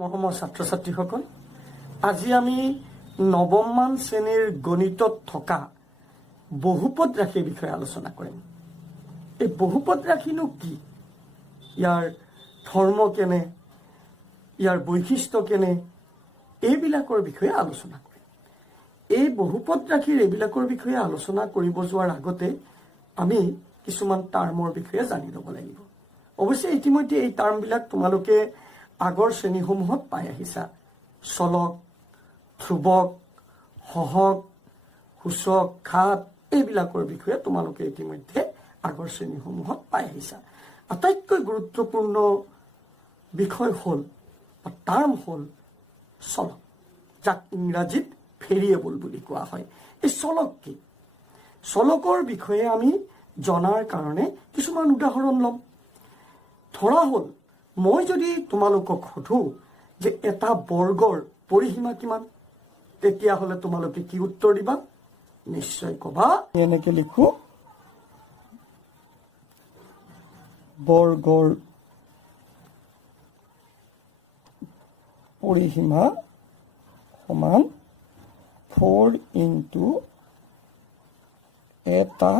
মৰমৰ ছাত্ৰ ছাত্ৰীসকল, আজি আমি নৱমমান শ্ৰেণীৰ গণিতত থকা বহুপদ ৰাশিৰ বিষয়ে আলোচনা কৰিম। এই বহুপদ ৰাশিনো কি, ইয়াৰ ধৰ্ম কেনে, ইয়াৰ বৈশিষ্ট্য কেনে, এইবিলাকৰ বিষয়ে আলোচনা কৰিম। এই বহুপদ ৰাশিৰ এইবিলাকৰ বিষয়ে আলোচনা কৰিব যোৱাৰ আগতে আমি কিছুমান টাৰ্মৰ বিষয়ে জানি ল'ব লাগিব। অৱশ্যে ইতিমধ্যে এই টাৰ্মবিলাক তোমালোকে আগৰ শ্ৰেণীসমূহত পাই আহিছা। চলক, ধ্ৰুৱক, সহক, সূচক, ঘাত, এইবিলাকৰ বিষয়ে তোমালোকে ইতিমধ্যে আগৰ শ্ৰেণীসমূহত পাই আহিছা। আটাইতকৈ গুৰুত্বপূৰ্ণ বিষয় হ'ল বা টাৰ্ম হ'ল চলক, যাক ইংৰাজীত ভেৰিয়েবল বুলি কোৱা হয়। এই চলক কি? চলকৰ বিষয়ে আমি জনাৰ কাৰণে কিছুমান উদাহৰণ ল'ম। ধৰা হ'ল, মই যদি তোমালোকক সোধো যে এটা বৰ্গৰ পৰিসীমা কিমান, তেতিয়াহ'লে তোমালোকে কি উত্তৰ দিবা? নিশ্চয় ক'বা, এনেকে লিখো, বৰ্গৰ পৰিসীমা সমান 4 ইনটু এটা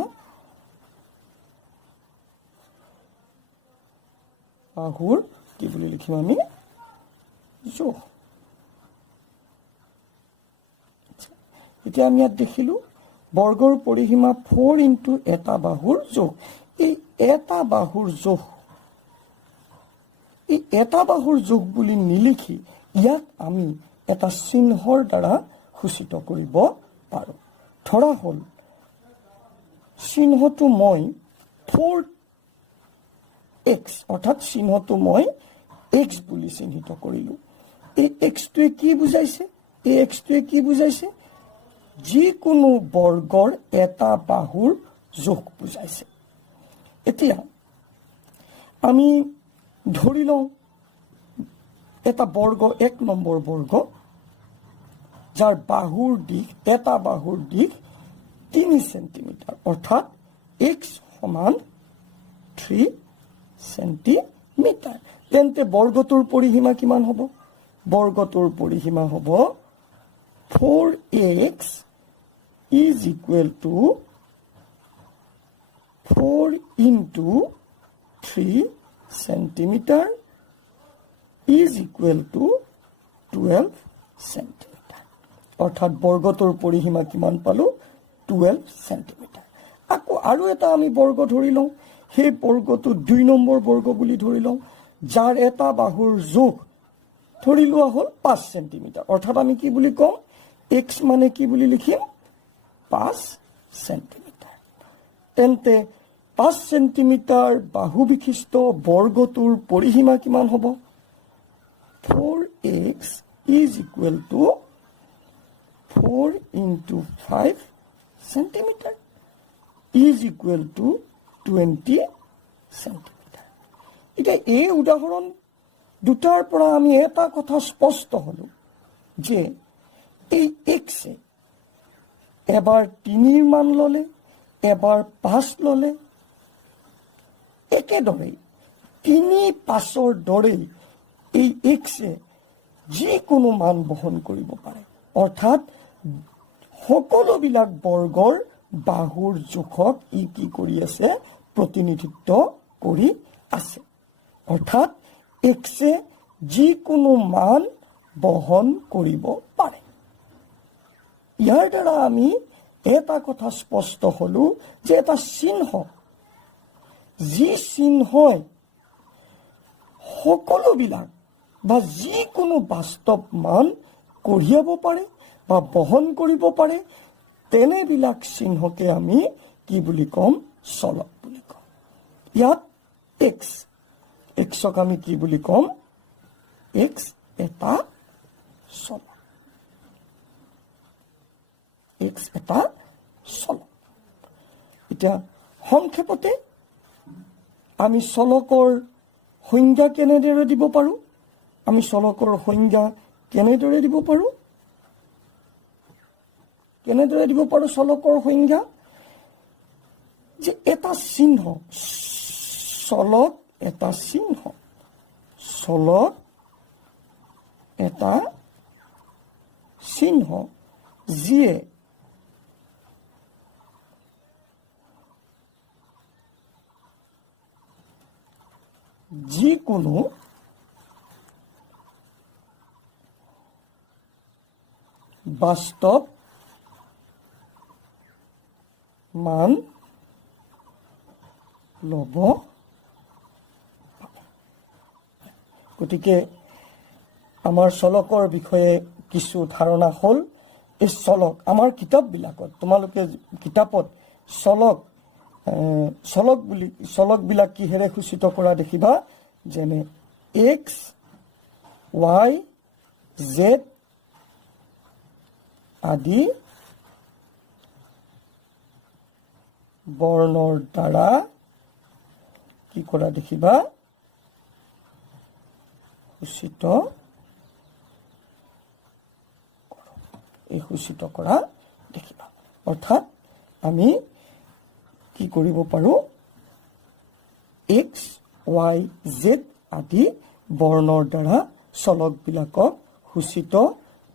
বাহুৰ কি বুলি লিখিম আমি? জোখ। এতিয়া আমি ইয়াত দেখিলো বৰ্গৰ পৰিসীমা 4 ইনটু এটা বাহুৰ জোখ। এই এটা বাহুৰ জোখ, এই এটা বাহুৰ জোখ বুলি নিলিখি ইয়াক আমি এটা চিহ্নৰ দ্বাৰা সূচিত কৰিব পাৰোঁ। ধৰা হ'ল, চিহ্নটো মই 4x, অৰ্থাৎ চিহ্নটো মই x বুলি চিহ্নিত কৰিলোঁ। এই xটোৱে কি বুজাইছে? এই xটোৱে কি বুজাইছে? যিকোনো বৰ্গৰ এটা বাহুৰ জোখ বুজাইছে। এতিয়া আমি ধৰি লওঁ এটা বৰ্গ, 1 নম্বৰ বৰ্গ, যাৰ বাহুৰ দিশ, এটা বাহুৰ দিশ 3 চেণ্টিমিটাৰ, অৰ্থাৎ x সমান 3 চেণ্টিমিটাৰ। তেন্তে বৰ্গটোৰ পৰিসীমা কিমান হ'ব? বৰ্গটোৰ পৰিসীমা হ'ব 4x is equal to 4 into 3 centimeter is equal to 12 centimeter. অৰ্থাৎ বৰ্গটোৰ পৰিসীমা কিমান পালো? 12 centimeter. আকৌ আৰু এটা আমি বৰ্গ ধৰি লওঁ, সেই বৰ্গটো 2 নম্বৰ বৰ্গ বুলি ধৰি লওঁ, যাৰ এটা বাহুৰ জোখ ধৰি লোৱা হ'ল 5 চেণ্টিমিটাৰ। অৰ্থাৎ আমি কি বুলি কম? x মানে কি বুলি লিখিম? 5 চেণ্টিমিটাৰ। তেন্তে 5 চেণ্টিমিটাৰ বাহু বিশিষ্ট বৰ্গটোৰ পৰিসীমা কিমান হ'ব? 4x is equal to 4 into 5 centimeter is equal to 20 centimeter. এতিয়া এই উদাহৰণ দুটাৰ পৰা আমি এটা কথা স্পষ্ট হলো যে এই এক্সে এবাৰ 3ৰ মান ল'লে, এবাৰ 5 ল'লে, একেদৰেই 3, 5ৰ দৰেই এই এক্সে যিকোনো মান বহন কৰিব পাৰে। অৰ্থাৎ সকলোবিলাক বৰ্গৰ বাহুৰ জোখক ই কি কৰি আছে? প্ৰতিনিধিত্ব কৰি আছে। অৰ্থাৎ এক্সে যিকোনো মান বহন কৰিব পাৰে। ইয়াৰ দ্বাৰা আমি এটা কথা স্পষ্ট হলো যে এটা চিহ্ন, যি চিহ্নই সকলোবিলাক বা যিকোনো বাস্তৱ মান কঢ়িয়াব পাৰে বা বহন কৰিব পাৰে, তেনেবিলাক চিহ্নকে আমি কি বুলি ক'ম? চলক বুলি ক'ম। ইয়াত এক্সক আমি কি বুলি ক'ম? এক্স এটা চলক। এক্স এটা চলক। এতিয়া সংক্ষেপতে আমি চলকৰ সংজ্ঞা কেনেদৰে দিব পাৰোঁ? আমি চলকৰ সংজ্ঞা কেনেদৰে দিব পাৰোঁ? কেনেদৰে দিব পাৰোঁ চলকৰ সংজ্ঞা? যে এটা চিহ্ন, চলক এটা চিহ্ন, চলক এটা চিহ্ন যিয়ে যিকোনো বাস্তৱ মান ল'ব। গতিকে আমাৰ চলকৰ বিষয়ে কিছু ধাৰণা হ'ল। এই চলক আমাৰ কিতাপবিলাকত, তোমালোকে কিতাপত চলকবিলাক কিহেৰে সূচিত কৰা দেখিবা, যেনে এক্স, ৱাই, জেড আদি বৰ্ণৰ দ্বাৰা কি কৰা দেখিবা, সূচিত কৰা দেখিবা। অৰ্থাৎ আমি কি কৰিব পাৰোঁ, এক্স, ৱাই, জেড আদি বৰ্ণৰ দ্বাৰা চলকবিলাকক সূচিত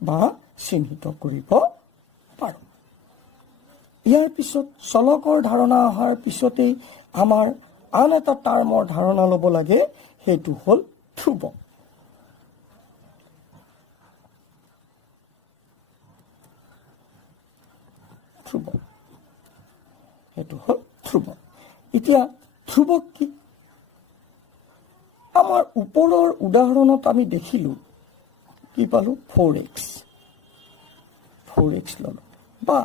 বা চিহ্নিত কৰিব পাৰোঁ। ইয়াৰ পিছত চলকৰ ধাৰণা অহাৰ পিছতেই আমাৰ আন এটা টাৰ্মৰ ধাৰণা ল'ব লাগে, সেইটো হ'ল ধ্ৰুৱক। সেইটো হ'ল ধ্ৰুৱক। এতিয়া ধ্ৰুৱক কি? আমাৰ ওপৰৰ উদাহৰণত আমি দেখিলোঁ, কি পালোঁ, 4x ল'লোঁ। বা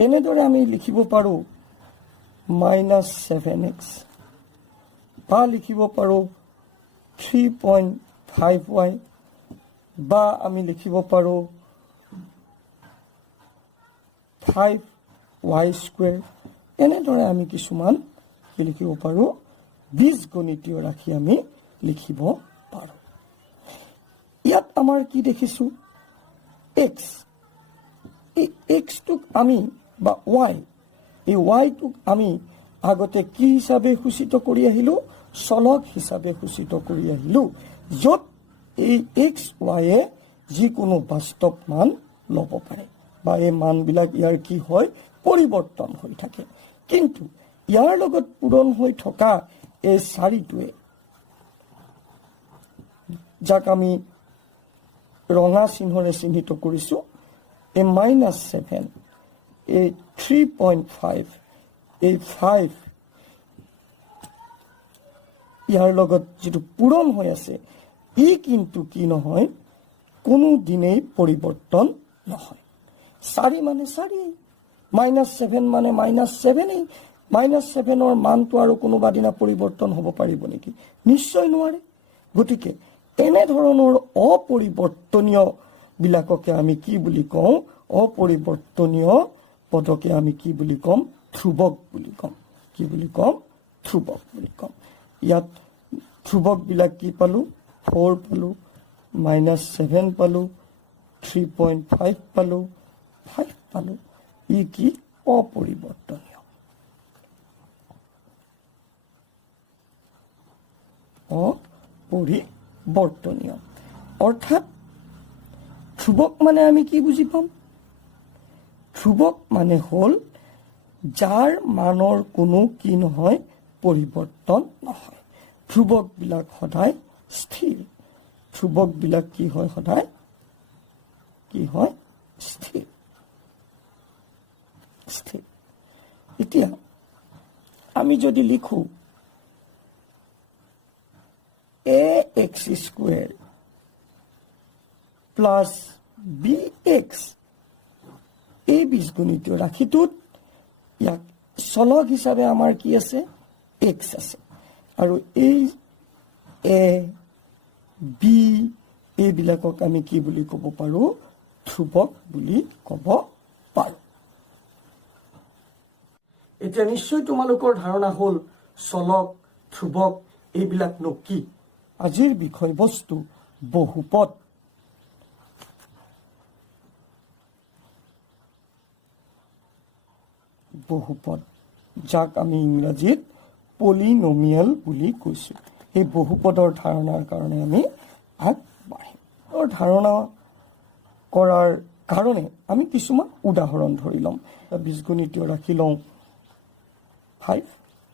এনেদৰে আমি লিখিব পাৰোঁ -7x, বা লিখিব পাৰোঁ 3.5y, বা আমি লিখিব পাৰোঁ 5y²। এনেদৰে আমি কিছুমান কি লিখিব পাৰোঁ, বীজগণিতীয় ৰাশি আমি লিখিব পাৰোঁ। ইয়াত আমাৰ কি দেখিছোঁ, এক্স। এই এক্সটোক আমি বা ৱাই, এই ৱাইটোক আমি আগতে কি হিচাপে সূচিত কৰি আহিলোঁ, চলক হিচাপে সূচিত কৰি আহিলোঁ, য'ত এই এক্স ৱাইয়ে যিকোনো বাস্তৱ মান ল'ব পাৰে বা এই মানবিলাক ইয়াৰ কি হয়, পৰিৱৰ্তন হৈ থাকে। কিন্তু ইয়াৰ লগত পূৰণ হৈ থকা এই 4টোৱে, যাক আমি ৰঙা চিহ্নৰে চিহ্নিত কৰিছোঁ, এই -7, এই 3.5, এই 5, ইয়াৰ লগত যিটো পূৰণ হৈ আছে, ই কিন্তু কি নহয়, কোনো দিনেই পৰিৱৰ্তন নহয়। 4 মানে 4, -7 মানে -7, -7ৰ মানটো আৰু কোনোবা দিনা পৰিৱৰ্তন হ'ব পাৰিব নেকি? নিশ্চয় নোৱাৰে। গতিকে এনেধৰণৰ অপৰিৱৰ্তনীয় বিলাককে আমি কি বুলি কওঁ, অপৰিৱৰ্তনীয় পদকে আমি কি বুলি ক'ম, ধ্ৰুৱক বুলি ক'ম। কি বুলি ক'ম, ধ্ৰুৱক বুলি ক'ম। ইয়াত ধ্ৰুৱকবিলাক কি পালোঁ, 4 পালোঁ, -7 পালোঁ, 3.5 পালোঁ, 5 পালোঁ। ই কি, অপৰিৱৰ্তনীয়। অপৰিৱৰ্তনীয় অৰ্থাৎ ধ্ৰুৱক মানে আমি কি বুজি পাম, ধ্ৰুৱক মানে হ'ল যাৰ মানৰ কোনো কি নহয়, পৰিৱৰ্তন নহয়। ধ্ৰুৱকবিলাক সদায় স্থিৰ। ধ্ৰুৱকবিলাক কি হয়, সদায় কি হয়, স্থিৰ। এতিয়া আমি যদি লিখোঁ ax² প্লাছ bx, এই বীজগণিতীয় ৰাশিটোত ইয়াক চলক হিচাপে আমাৰ কি আছে, x আছে, আৰু এই a b এইবিলাকক আমি কি বুলি ক'ব পাৰোঁ, ধ্ৰুৱক বুলি ক'ব পাৰোঁ। এতিয়া নিশ্চয় তোমালোকৰ ধাৰণা হ'ল চলক, ধ্ৰুৱক এইবিলাকনো কি। আজিৰ বিষয়বস্তু বহুপদ। বহুপদ, যাক আমি ইংৰাজীত পলিনমিয়েল বুলি কৈছোঁ। এই বহুপদৰ ধাৰণাৰ কাৰণে আমি আগবাঢ়িম। ধাৰণা কৰাৰ কাৰণে আমি কিছুমান উদাহৰণ ধৰি ল'ম। বীজগণিতীয় ৰাশি লওঁ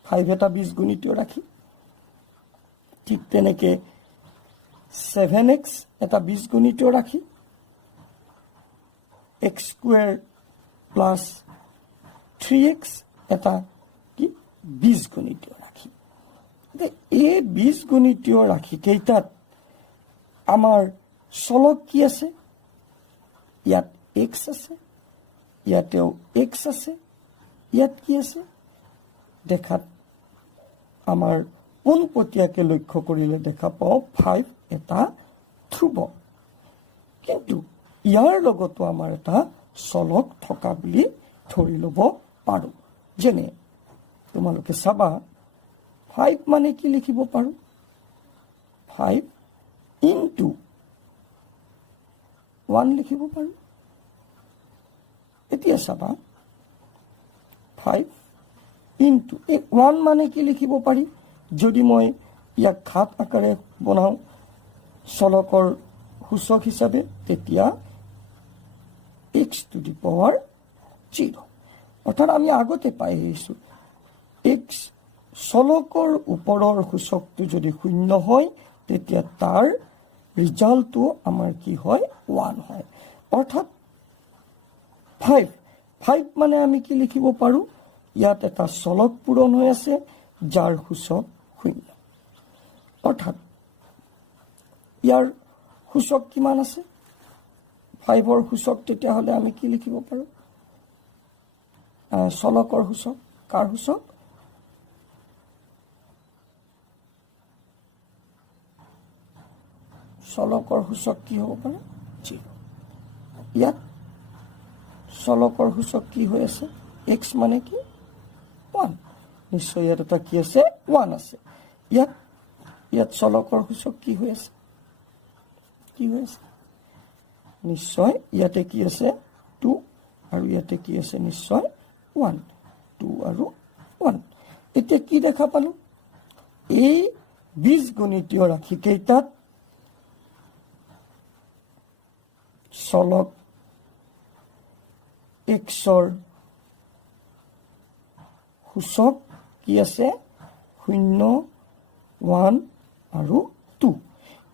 5 এটা বীজগণিতীয় ৰাশি। ঠিক তেনেকে 7x এটা বীজগণিতীয় ৰাশি। x² প্লাছ 3x এটা কি বীজগণিতীয় ৰাশি। এই বীজগণিতীয় ৰাশি কেইটাত আমাৰ চলক কি আছে? ইয়াত x আছে, ইয়াতেও x আছে, ইয়াত কি আছে? দেখাত আমাৰ পোনপটীয়াকে লক্ষ্য কৰিলে দেখা পাওঁ 5 এটা ধ্ৰুৱ, কিন্তু ইয়াৰ লগতো আমাৰ এটা চলক থকা বুলি ধৰি ল'ব পাৰোঁ। যেনে তোমালোকে চাবা 5 মানে কি লিখিব পাৰোঁ? 5 ইনটু 1 লিখিব পাৰোঁ। এতিয়া চাবা 5 ইনটু 1 মানে কি লিখিব পাৰি? যদি মই ইয়াক ঘাত আকাৰে বনাওঁ চলকৰ সূচক হিচাপে, তেতিয়া x⁴, অৰ্থাৎ আমি আগতে পাই আহিছোঁ x চলকৰ ওপৰৰ সূচকটো যদি 0 হয় তেতিয়া তাৰ ৰিজাল্টটো আমাৰ কি হয়? 1 হয়। অৰ্থাৎ 5 মানে আমি কি লিখিব পাৰোঁ? ইয়াত এটা চলক পূৰণ হৈ আছে যাৰ সূচক 0, অৰ্থাৎ ইয়াৰ সূচক কিমান আছে? 5ৰ সূচক তেতিয়াহ'লে আমি কি লিখিব পাৰোঁ? চলকৰ সূচক, কাৰ সূচক? চলকৰ সূচক কি হ'ব পাৰে? 0। ইয়াত চলকৰ সূচক কি হৈ আছে? x মানে কি? 1। নিশ্চয় ইয়াত এটা কি আছে? 1 আছে। ইয়াত চলকৰ সূচক কি হৈ আছে? কি হৈ আছে? নিশ্চয় ইয়াতে কি আছে? 2, আৰু ইয়াতে কি আছে? নিশ্চয় 1। 2 আৰু 1। এতিয়া কি দেখা পালোঁ? এই বীজগণিতীয় ৰাশি কেইটাত চলক xৰ সূচক কি আছে? 0, 1 আৰু 2।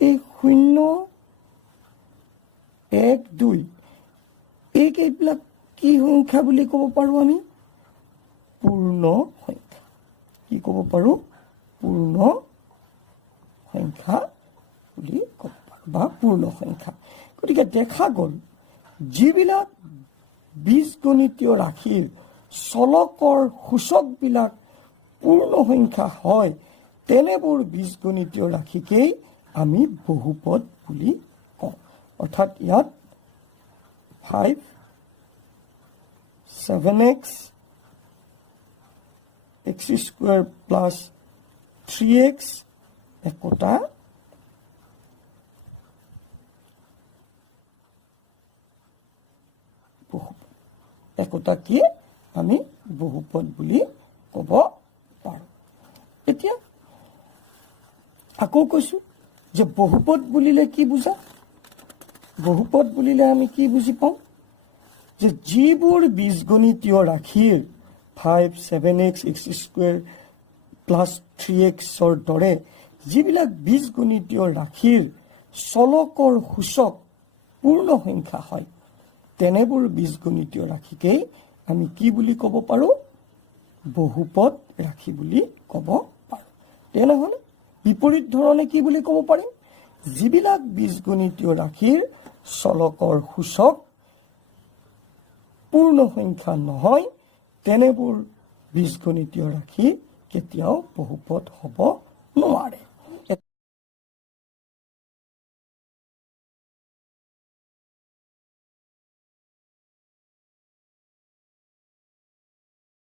এই 0, 1, 2 এইকেইবিলাক কি সংখ্যা বুলি ক'ব পাৰোঁ? আমি পূৰ্ণ সংখ্যা। কি ক'ব পাৰোঁ? পূৰ্ণ সংখ্যা বুলি ক'ব পাৰোঁ, বা পূৰ্ণ সংখ্যা। গতিকে দেখা গ'ল যিবিলাক বীজগণিতীয় ৰাশিৰ চলকৰ সূচকবিলাক পূৰ্ণ সংখ্যা হয় তেনেবোৰ বীজগণিতীয় ৰাশিকেই আমি বহুপদ বুলি কওঁ। অৰ্থাৎ ইয়াত 5, 7x, x² প্লাছ 3x একোটা বহুপদ। একোটা কি আমি বহুপদ বুলি ক'ব পাৰোঁ। এতিয়া আকৌ কৈছোঁ যে বহুপদ বুলিলে কি বুজা? বহুপদ বুলিলে আমি কি বুজি পাওঁ? যে যিবোৰ বীজগণিতীয় ৰাশিৰ 5, 7x, x² প্লাছ 3xৰ দৰে যিবিলাক বীজগণিতীয় ৰাশিৰ চলকৰ সূচক পূৰ্ণ সংখ্যা হয় তেনেবোৰ বীজগণিতীয় ৰাশিকেই আমি কি বুলি ক'ব পাৰোঁ? বহুপদ ৰাশি বুলি ক'ব পাৰোঁ। তেনেহ'লে বিপৰীত ধৰণে কি বুলি ক'ব পাৰিম? যিবিলাক বীজগণিতীয় ৰাশিৰ চলকৰ সূচক পূৰ্ণ সংখ্যা নহয় তেনেবোৰ বীজগণিতীয় ৰাশি কেতিয়াও বহুপদ হ'ব নোৱাৰে।